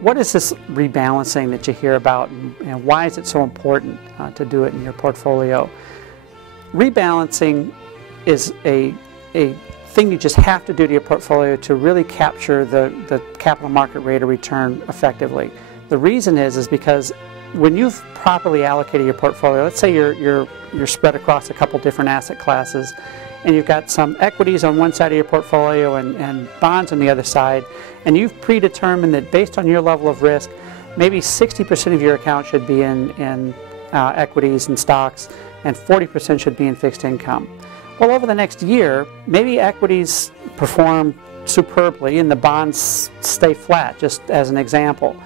what is this rebalancing that you hear about, and why is it so important to do it in your portfolio? Rebalancing is a thing you just have to do to your portfolio to really capture the capital market rate of return effectively. The reason is because when you've properly allocated your portfolio, let's say you're spread across a couple different asset classes, and you've got some equities on one side of your portfolio and bonds on the other side, and you've predetermined that based on your level of risk, maybe 60% of your account should be in equities and stocks, and 40% should be in fixed income. Well, over the next year, maybe equities perform superbly and the bonds stay flat, just as an example.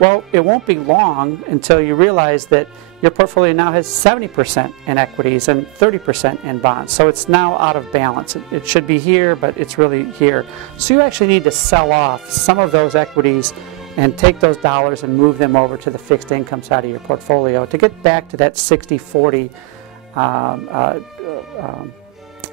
Well, it won't be long until you realize that your portfolio now has 70% in equities and 30% in bonds. So it's now out of balance. It should be here, but it's really here. So you actually need to sell off some of those equities and take those dollars and move them over to the fixed income side of your portfolio to get back to that 60-40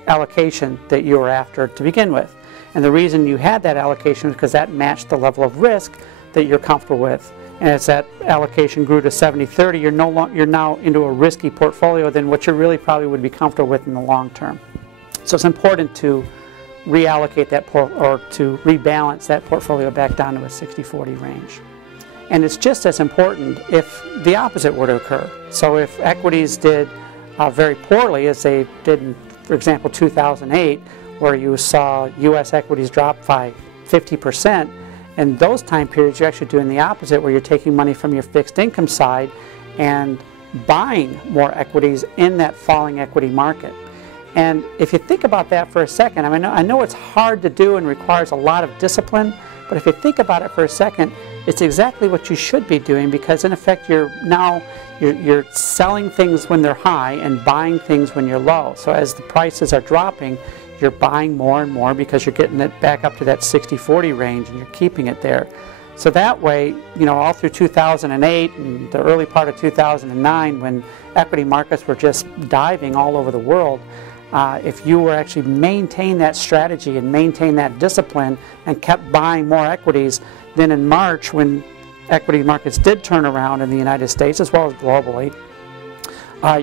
allocation that you were after to begin with. And the reason you had that allocation is because that matched the level of risk that you're comfortable with. And as that allocation grew to 70-30, you're now into a risky portfolio than what you really probably would be comfortable with in the long term. So it's important to reallocate that or to rebalance that portfolio back down to a 60-40 range. And it's just as important if the opposite were to occur. So if equities did very poorly, as they did in, for example, 2008, where you saw U.S. equities drop by 50%, in those time periods, you're actually doing the opposite, where you're taking money from your fixed income side and buying more equities in that falling equity market. And if you think about that for a second, I know it's hard to do and requires a lot of discipline, but if you think about it for a second, it's exactly what you should be doing, because in effect you're selling things when they're high and buying things when you're low. So as the prices are dropping, you're buying more and more because you're getting it back up to that 60-40 range and you're keeping it there. So that way, all through 2008 and the early part of 2009, when equity markets were just diving all over the world, if you were actually maintain that strategy and maintain that discipline and kept buying more equities, then in March, when equity markets did turn around in the United States as well as globally,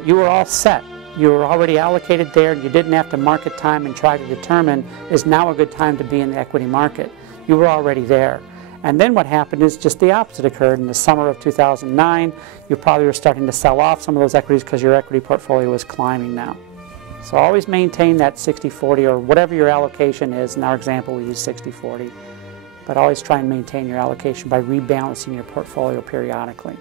you were all set. You were already allocated there, and you didn't have to market time and try to determine, is now a good time to be in the equity market. You were already there. And then what happened is just the opposite occurred. In the summer of 2009, you probably were starting to sell off some of those equities because your equity portfolio was climbing now. So always maintain that 60-40, or whatever your allocation is. In our example, we use 60-40. But always try and maintain your allocation by rebalancing your portfolio periodically.